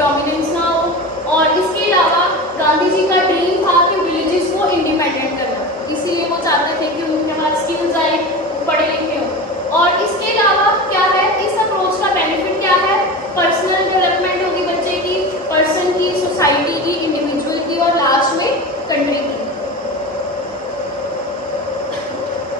Dominance ना हो। और इसके अलावा गांधी जी का ड्रीम था कि विलेजेस को इंडिपेंडेंट करना, इसीलिए वो चाहते थे कि उनके पास स्किल्स आए, पढ़े लिखे हों। और इसके अलावा क्या है, इस अप्रोच का बेनिफिट क्या है, पर्सनल डेवलपमेंट होगी बच्चे की, पर्सन की, सोसाइटी की, इंडिविजुअल की और लास्ट में कंट्री की।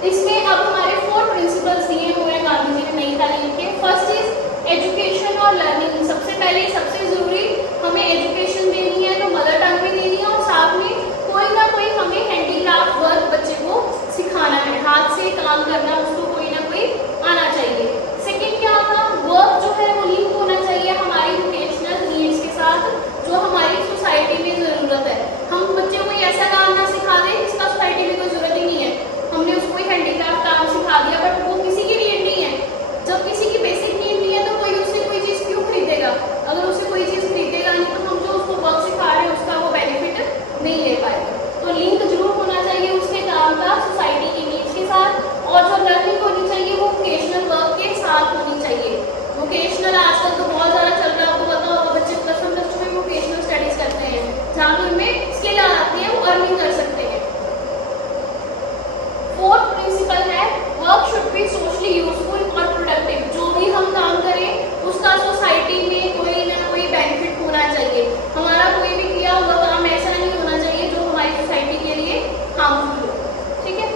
इसमें अब हमारे 4 प्रिंसिपल्स दिए हुए हैं गांधी जी ने नई तालीम के। फर्स्ट इज एजुकेशन और लर्निंग। सबसे पहले सबसे जरूरी हमें एजुकेशन देनी है, तो मदर टंग भी देनी है और साथ में कोई ना कोई हमें हैंडीक्राफ्ट वर्क बच्चे को सिखाना है, हाथ से काम करना उसको कोई ना कोई आना चाहिए। सेकेंड क्या था, वर्क जो है वो लिंक होना चाहिए हमारी वोकेशनल नीड्स के साथ, जो हमारी सोसाइटी में ज़रूरत है। हम बच्चे को ऐसा काम ना सिखा दें जिसका सोसाइटी में कोई ज़रूरत ही नहीं है। हमने उसको हैंडीक्राफ्ट काम सिखा दिया बट वो किसी की नीड नहीं है। जब किसी की बेसिक नीड नहीं है तो कोई उससे कोई चीज़ क्यों खरीदेगा? अगर उससे कोई चीज़ खरीदेगा नहीं तो हम जो उसको वर्क सिखा रहे हैं उसका वो बेनिफिट नहीं ले पाएगा। तो लिंक जरूर होना चाहिए उसके काम का सोसाइटी की नीड्स के साथ, और जो लर्निंग होनी चाहिए वो वोकेशनल वर्क के साथ होनी चाहिए। वोकेशनल आजकल तो बहुत ज़्यादा चल रहा है, आपको पता होगा, बच्चे प्लस 1 प्लस 2 में वोकेशनल स्टडीज करते हैं जहाँ पर उनमें स्किल आती है, वो अर्निंग कर सकते हैं। फोर्थ प्रिंसिपल है work should be socially useful और प्रोडक्टिव। जो भी हम काम करें उसका सोसाइटी में कोई ना कोई बेनिफिट होना चाहिए। हमारा कोई भी किया हुआ काम ऐसा नहीं होना चाहिए जो हमारी सोसाइटी के लिए हार्मफुल हो। ठीक है,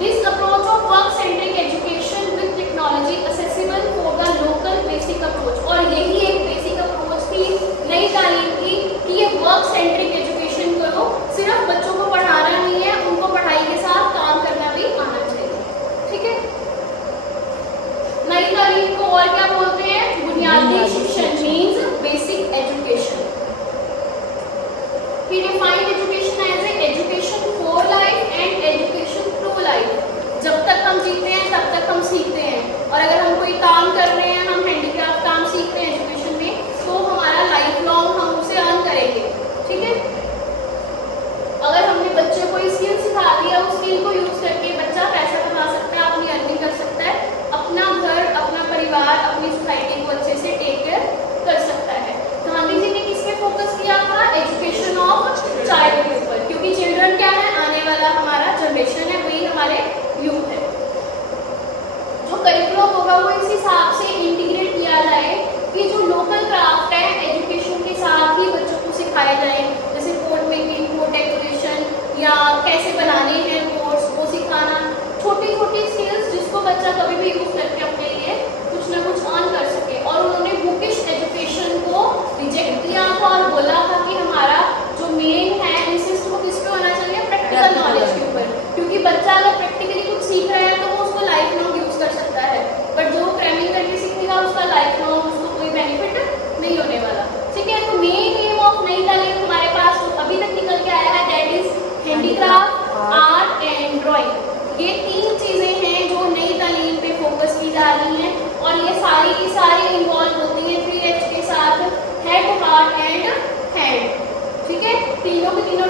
this approach of work centric education with technology accessible for the local basic approach. और यही एक बेसिक अप्रोच थी नई तालीम की कि ये वर्क सेंट्रिक एजुकेशन करो, सिर्फ बच्चों को पढ़ाना नहीं है, उनको पढ़ाई के साथ काम करना भी आना चाहिए। ठीक है, नई तालीम को और क्या बोलते हैं, बुनियादी शिक्षण means basic education. He defined education as a education for life and education through life। जब तक हम जीते हैं तब तक हम सीखते हैं, और अगर हम कोई काम कर रहे हैं, हम हैंडीक्राफ्ट काम सीख रहे हैं एजुकेशन में, तो हमारा लाइफ लॉन्ग हम उसे अर्न करेंगे। ठीक है, अगर हमने बच्चे को स्किल सिखा दिया, उस स्किल को यूज करके बच्चा पैसा कमा सकता है, अपनी अर्निंग कर सकता है, अपना घर, अपना परिवार, अपनी सोसाइटी को अच्छे से टेक केयर कर सकता है। गांधी जी ने किस पे फोकस किया था, एजुकेशन ऑफ चाइल्ड के ऊपर, क्योंकि चिल्ड्रन क्या है, आने वाला हमारा जनरेशन है, वही हमारे यूथ है। जो करिकुलम होगा वो इस हिसाब से इंटीग्रेट किया जाए कि जो लोकल क्राफ्ट है एजुकेशन के साथ ही बच्चों को सिखाए जाए, जैसे कोड मेकिंग, कोड डेकोरेशन, या कैसे बनाने हैं कोड्स वो सिखाना, छोटी छोटी स्किल्स जिसको बच्चा कभी भी यूज करके अपने लिए कुछ ना कुछ अर्न कर सके। और उन्होंने बुकिश एजुकेशन को रिजेक्ट किया था और बोला था कि हमारा जो मेन है इंसिस्ट वो किस पे होना चाहिए, प्रैक्टिकल नॉलेज के ऊपर, क्योंकि बच्चा अगर प्रैक्टिकली कुछ सीख रहा है तो वो उसको लाइफ लॉन्ग यूज कर सकता है, बट जो क्रैमिंग करके सीखेगा उसका लाइफ लॉन्ग उसको कोई बेनिफिट नहीं होने वाला। ठीक है, तो मेन एम ऑफ नई तालीम हमारे पास जो अभी तक निकल के आया है that is handicraft, art and drawing. ये 3 चीजें हैं जो नई तालीम पे फोकस की जा रही हैं, और ये सारी की सारी इन्वॉल्व होती हैं 3H के साथ, हेड, हार्ट एंड हैंड। ठीक है, तीनों के तीनों